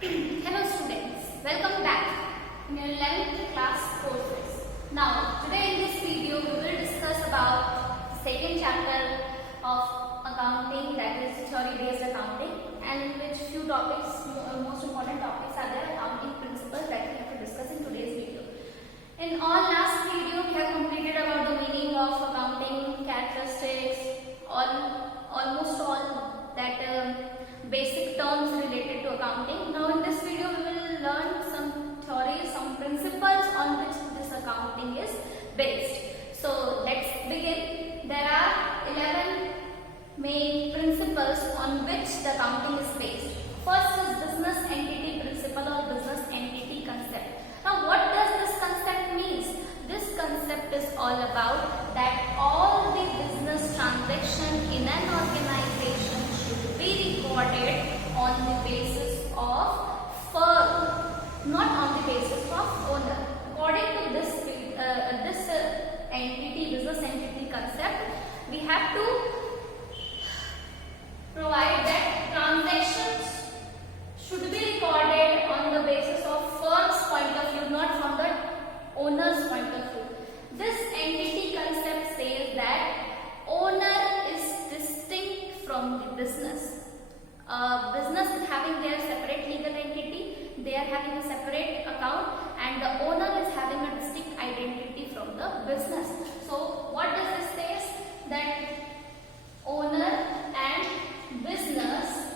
Hello students, welcome back in your 11th class courses. Now today in this video we will discuss about the second chapter of accounting, that is theory based accounting, and in which few topics, most important topics are there, accounting principles that we have to discuss in today's video. In all last video we have completed about the meaning of accounting, characteristics, almost all that basic terms related to accounting. Now in this video we will learn some theories, some principles on which this accounting is based. So let's begin. There are 11 main principles on which the accounting is based. First is business entity principle or business entity concept. Now what does this concept mean? This concept is all about that all the business transaction in an organization should be recorded on the basis of firm, not on the basis of owner. According to this entity, business entity concept, we have to provide that transactions should be recorded on the basis of firm's point of view, not from the owner's point of view. This entity concept says that owner is distinct from the business. Business is having their separate legal entity, they are having a separate account, and the owner is having a distinct identity from the business. So what does this say? That owner and business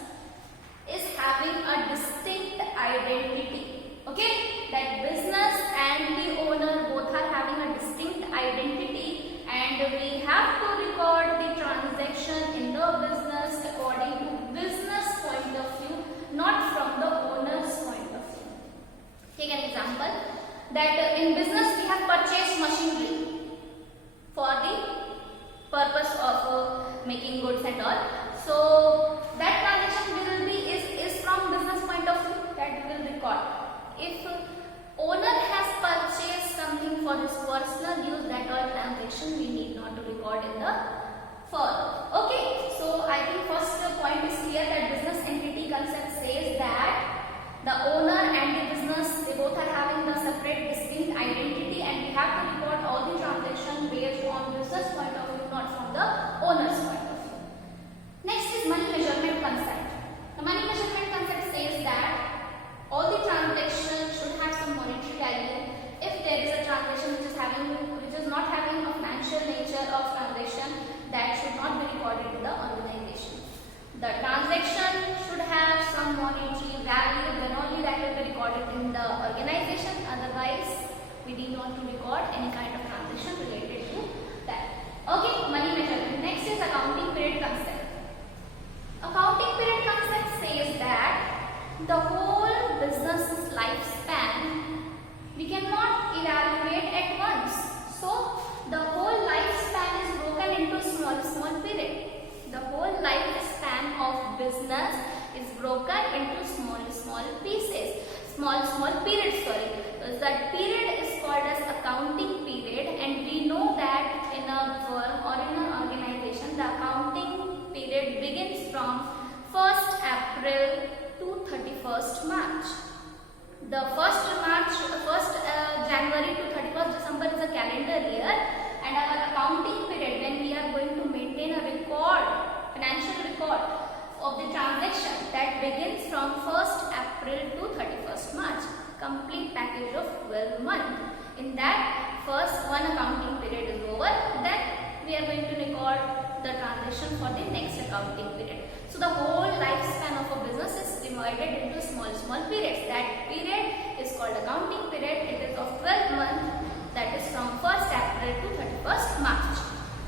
is having a distinct identity. Okay, that business and the owner both are having a distinct identity, and we have to record the transaction in the business according to business point of view, not from the owner's point of view. Take an example that in business we have purchased machinery for the purpose of making goods and all. So that transaction will be is from business point of view, that we will record. If owner has purchased something for his personal use, that all transaction we need not to record in the firm. Okay, so I think first point is clear that business entity concept says that the owner and the business, they both are having the separate distinct identity, and we have to record all the transactions based on business point of view, not from the owner's point of view. Next is money measurement concept. The money measurement concept says that all the transactions should have some monetary value. If there is a transaction which is not having a financial nature of transaction, that should not be recorded in the organization. The transaction should have some monetary value, then only that will be recorded in the organization. Otherwise, we need not to record any kind of transaction related to that. Okay, money measurement. Next is accounting period concept. Accounting period concept says that the whole business lifespan we cannot evaluate at once. So the whole lifespan is broken into small period. The whole lifespan of business is broken into small pieces, small periods. That period is called as accounting period, and we know that in a firm or in an organization, the accounting period begins from 1st April to 31st March. The 1st January to 31st December is a calendar year, and our accounting period, when we are going to maintain a record, financial record of the transaction, that begins from 1st April to 31st March, complete package of 12 months. In that, first one accounting period is over, then we are going to record the transaction for the next accounting period. So the whole lifespan of a business is divided into small periods. That period is called accounting period. It is of 12 months, that is from 1st April to 31st March.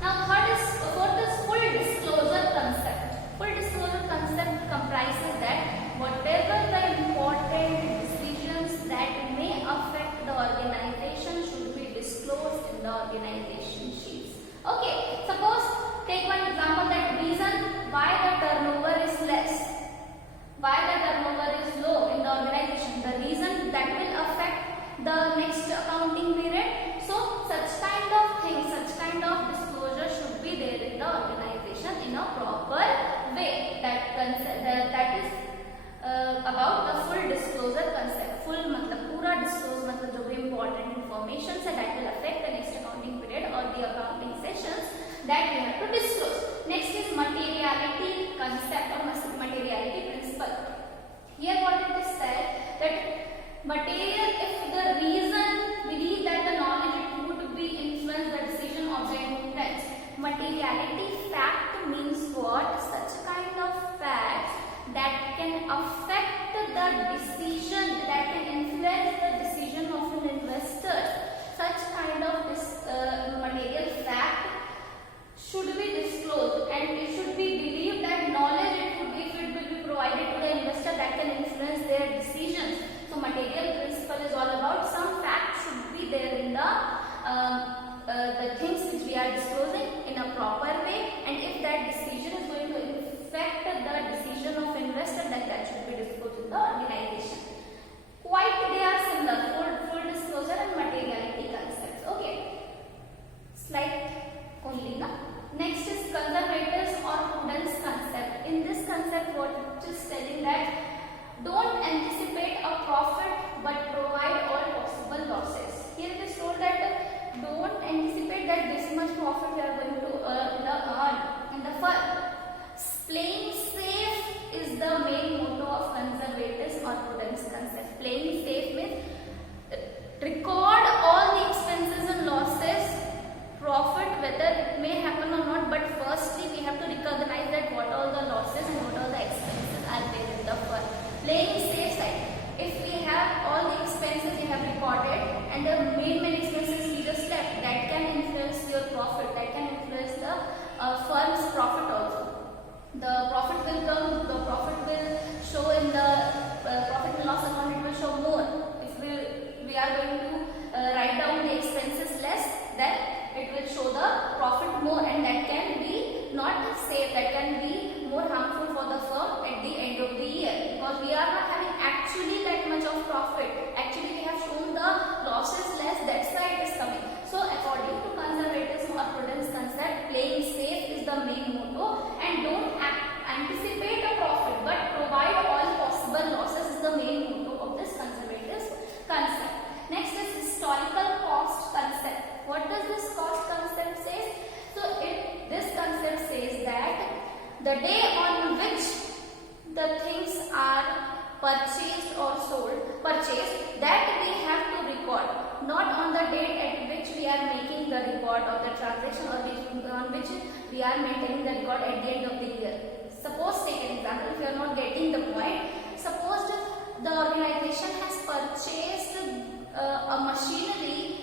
Now fourth is full disclosure concept. Full disclosure concept comprises that whatever the important decisions that may affect the organization should be disclosed in the organization sheets. Okay, suppose take one example, that reason why the turnover is less, why the turnover is low in the organization, the reason that will affect the next accounting disclosure concept, full मतलब पूरा disclose मतलब जो भी important information है that will affect the next accounting period और the accounting sessions that we have to disclose. Next is materiality concept और materiality principle. Here what it is said that material, if the reason believe that the knowledge would be influence the decision of the influence. Materiality fact means what? Such kind of facts that can affect the decision, that can influence the decision of an investor. Such kind of material fact should be disclosed and it should be believed that knowledge it will be provided to the investor that can influence their decisions. So material principle is all about some facts should be there in the things which we are disclosing in a proper way, and if that decision is going to affect the decision of investor, then that should be disclosed in the organization. Quite they are similar, full disclosure and materiality concepts. Okay, slide only na. Next is conservators or prudence concept. In this concept, what it is telling that don't anticipate a profit but provide all possible losses. Here it is told that don't anticipate that this much profit you are going to earn in the firm. Playing safe is the main motto of conservators or prudence concept. Playing safe means record all the expenses and losses, profit whether it may happen or not, but firstly we have to recognize that what all the losses and what all the expenses are there in the firm. Playing safe side. If we have all the expenses you have recorded and the main expenses you just left, that can influence your profit, that can influence the firm's profit also. The profit will come, the profit will show in the profit and loss account, it will show more. If we are going to write down the expenses less, then it will show the profit more, and that can be not safe, that can be more harmful for the firm at the end of the year, because we are not having actually that much of profit. Actually we have shown the losses less, that's why it is coming. So according to conservatism or prudence concept, playing safe is the main motto, and don't anticipate a profit but provide all possible losses is the main motto of this conservative concept. Next is historical cost concept. What does this cost concept say? So this concept says that the day on which the things are purchased or purchased, that we have to record, not on the date at which we are making the record of the transaction or on which we are maintaining the record at the end of the year. Suppose, take an example, if you are not getting the point, suppose the organization has purchased a machinery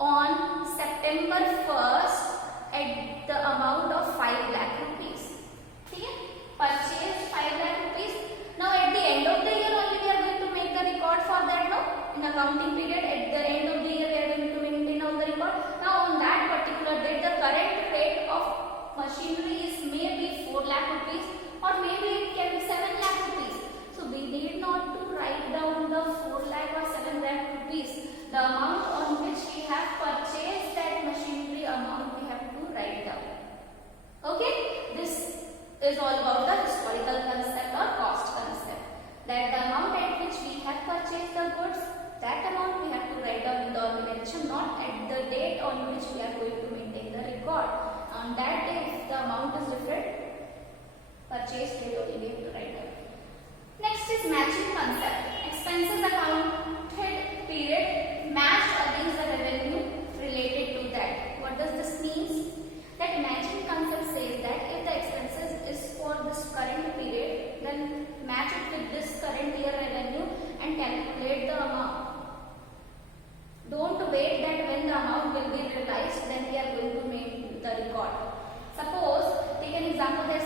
on September 1st at the amount of 5 lakh rupees. Okay? Purchased 5 lakh rupees. Now at the end of the year only we are going to make the record for that, no? In accounting period, at the end of the year we are going to maintain all the record. Now on that particular date, the current rate of machinery is maybe 4 lakh rupees or maybe it can be 7 lakh rupees. So we need not to write down the 4 lakh or 7 lakh rupees. The amount on which we have purchased that machinery amount we have to write down. Okay? This is all about the historical concept or cost concept. That the amount at which we have purchased the goods, that amount we have to write down in the organization, not at the date on which we are going to maintain the record. On that day, if the amount is different, purchase date only we have to write down. Next is matching concept. Expenses accounted period match against the revenue related to that. What does this mean? That matching concept says that if the expenses is for this current period, then match it with this current year revenue and calculate the amount. Don't wait that when the amount will be realized, then we are going to make the record. Suppose, take an example that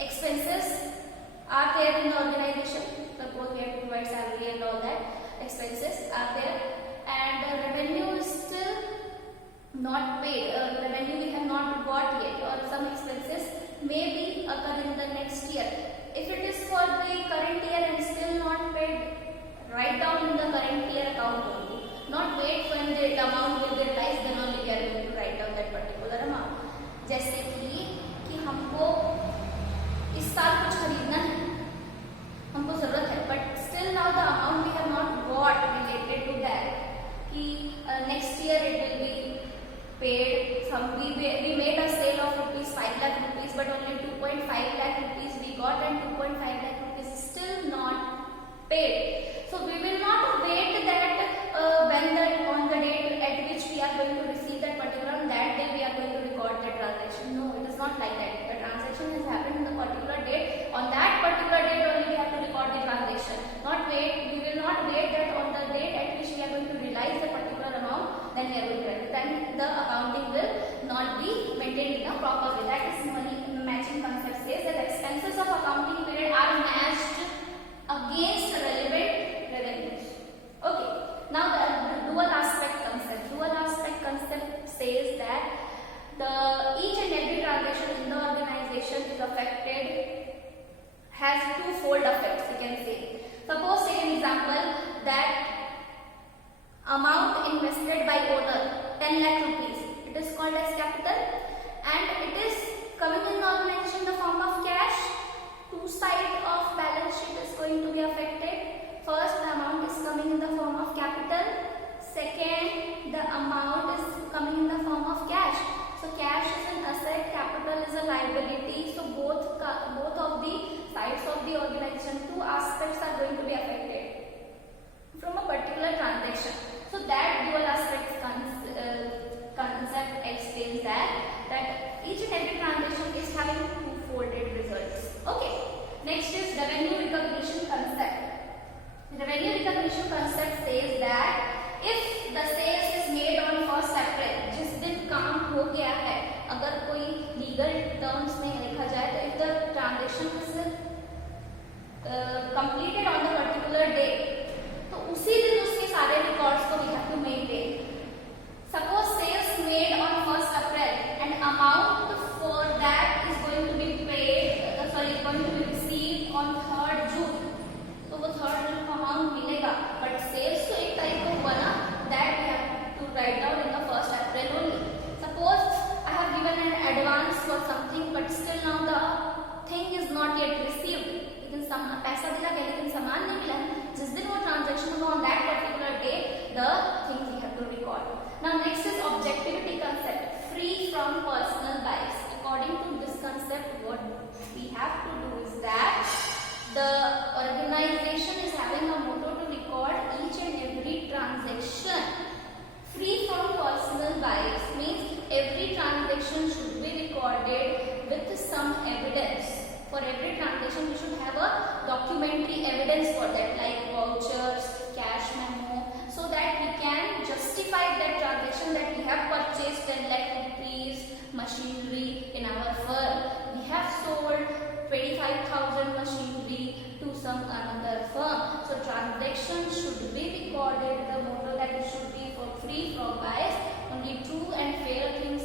expenses are there in the organization. Suppose we have to provide salary and all that. Expenses are there and the revenue is still not paid. Revenue we have not got yet, or some expenses may be occur in the next year. If it is for the current year and still not paid, write down in the current year account only. Not wait when the amount will be realized, then only we are going to write down that particular amount. जैसे कि हमको इस साल कुछ खरीदना है, हमको that amount invested by owner 10 lakh rupees, it is called as capital, and it is coming in the organization in the form of cash. Two sides of balance sheet is going to be affected. First, the amount is coming in the form of capital. Second, the amount is coming in the form of cash. So cash is an asset, capital is a liability. So both of the sides of the organization, two aspects are going to be affected from a particular transaction. So that dual aspect concept explains that each and every transaction is having two-folded results. Okay. Next is revenue recognition concept. Revenue recognition concept says that if the sales is made on 1st April, जिस दिन काम हो गया है, अगर कोई legal terms में लिखा जाए तो if the transaction is completed on the particular day, तो उसी दिन उसके सारे records को we have to maintain. Suppose sales made on 1st April and amount for that is going to be paid, is going to be received on 3rd June. तो वो 3rd June को amount मिलेगा, but sales तो 1 तारीख को हुआ ना, that we have to write down in the 1st April only. Suppose I have given an advance for something, but still now the thing is not yet received. लेकिन पैसा दिला गया लेकिन सामान नहीं मिला है. जिस दिन वो transaction हुआ on that particular day, the things we have to record. Now next is objectivity concept, free from personal bias. According to this concept, what we have to do is that the organization is having a motto to record each and every transaction free from personal bias. Means every transaction should be recorded with some evidence. For every transaction we should have a documentary evidence for that, like vouchers, cash memo, so that we can justify that transaction that we have purchased 10 lakh rupees machinery in our firm. We have sold 25,000 machinery to some another firm. So transaction should be recorded. The motto that it should be for free from bias. Only true and fair things